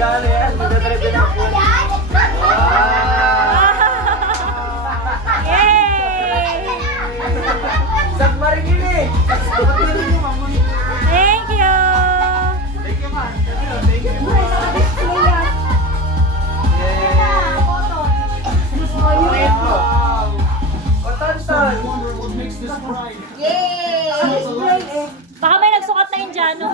Magkano yan? Magdadrive na po. Yay! Submarine eh! Thank you! Thank you, man. Thank you. Wow! Kotonton! Baka may nagsukat na Indiano.